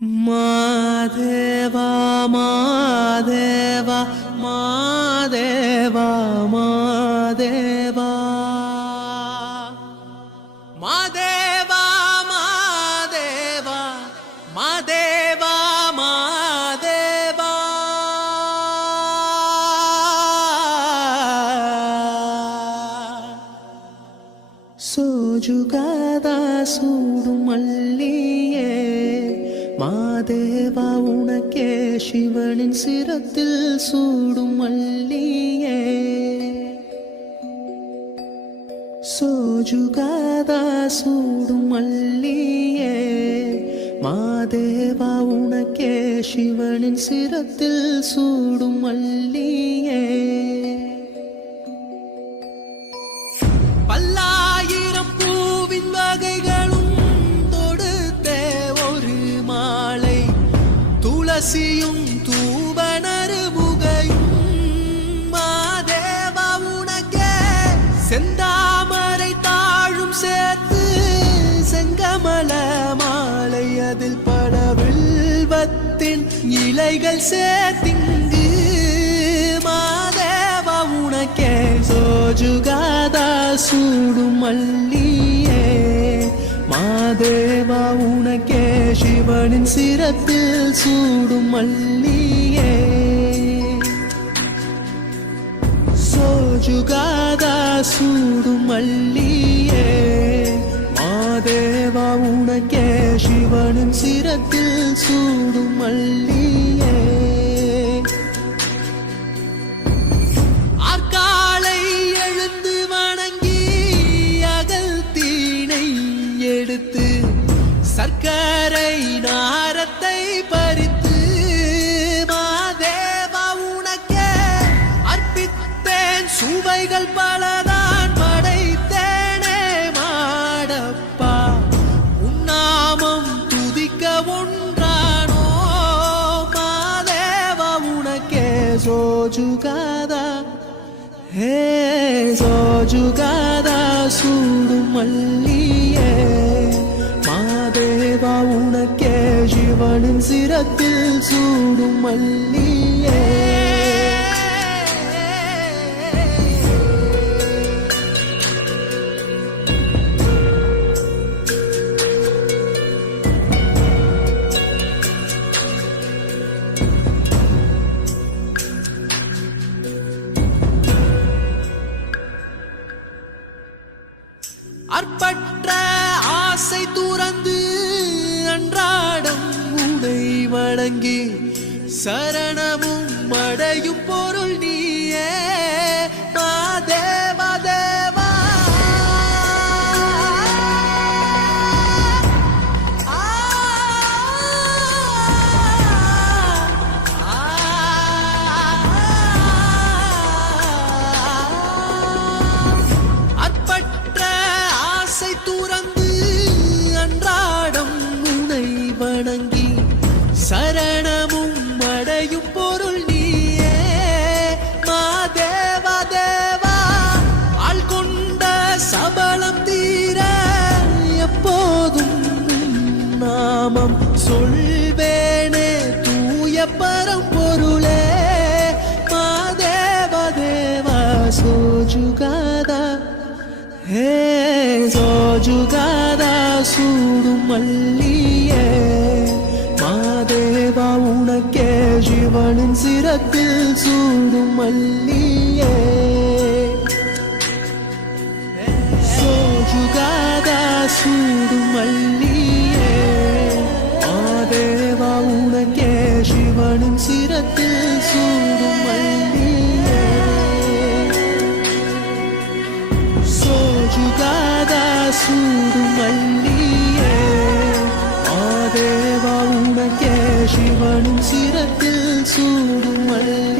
மாதேவா மாதேவா மாதேவா மாதேவா மாதேவா மாதேவா மாதேவா மாதேவா சோஜுகாதா சூடும் மல்லியே மாதேவா உனக்கே சிவனின் சிரத்தில் சூடும் மல்லியே சோஜுகாதா சூடும் மல்லியே மாதேவா உனக்கே சிவனின் சிரத்தில் சூடும் மல்லியே பல்லாயிரம் பூவின் வகைகளும் தொடுத்தே ஒரு மாலை துளசியும் தூபனறுமுகையும் மாதேவா உனக்கே செந்தாமரை தாழும் சேர்த்து செங்கமல மாலை அதில் படவில்வத்தின் இலைகள் சேர்த்திங்கு மாதேவா உனக்கே சோஜுகாதா சூடும் மல்லியே மாதேவா உனக்கே சிவனின் சிரத்தில் சூடும் மல்லியே சோஜுகாதா சூடும் மல்லியே மாதேவா உனக்கே சிவனின் சிரத்தில் சூடும் மல்லியே எடுத்து சர்க்கரை நாரத்தை பறித்து மாதேவா உனக்கே அர்ப்பித்தேன் சுவைகள் பலதான் படைத்தேனே மாடப்பா உன்னாமம் துதிக்க ஒன்றானோ மாதேவா உனக்கே சோஜுகாதா ஹே சோஜுகாதா சூடும் மல்லியே மாதேவா உனக்கே சிவனின் சிரத்தில் சூடும் மல்லியே அற்பற்ற ஆசை துறந்து அன்றாடம் உனை வணங்கி சரணமும் அடையும் பொருள் நீயே மாதேவா தேவா துறந்து அன்றாடம் உனை வணங்கி சரணமும் அடையும் பொருள் நீயே மாதேவா தேவா ஆள் கொண்ட சபலம் தீர எப்போதும் நாமம் சொல்வேனே தூய பரம்பொருளே மாதேவா தேவா சோஜுகாதா ஹே சோஜுகாதா சூடும் மல்லியே மாதேவா உனக்கே சிவனின் சிரத்தில் சூடும் மல்லியே சோஜுகாதா சூடும் மல்லியே மாதேவா உனக்கே சிவனின் சிரத்தில் சூடும் மல்லியே சோஜுகாதா சூடும் மல்லியே மாதேவா உனக்கே சிவனின் சிரத்தில் சூடும் மல்லியே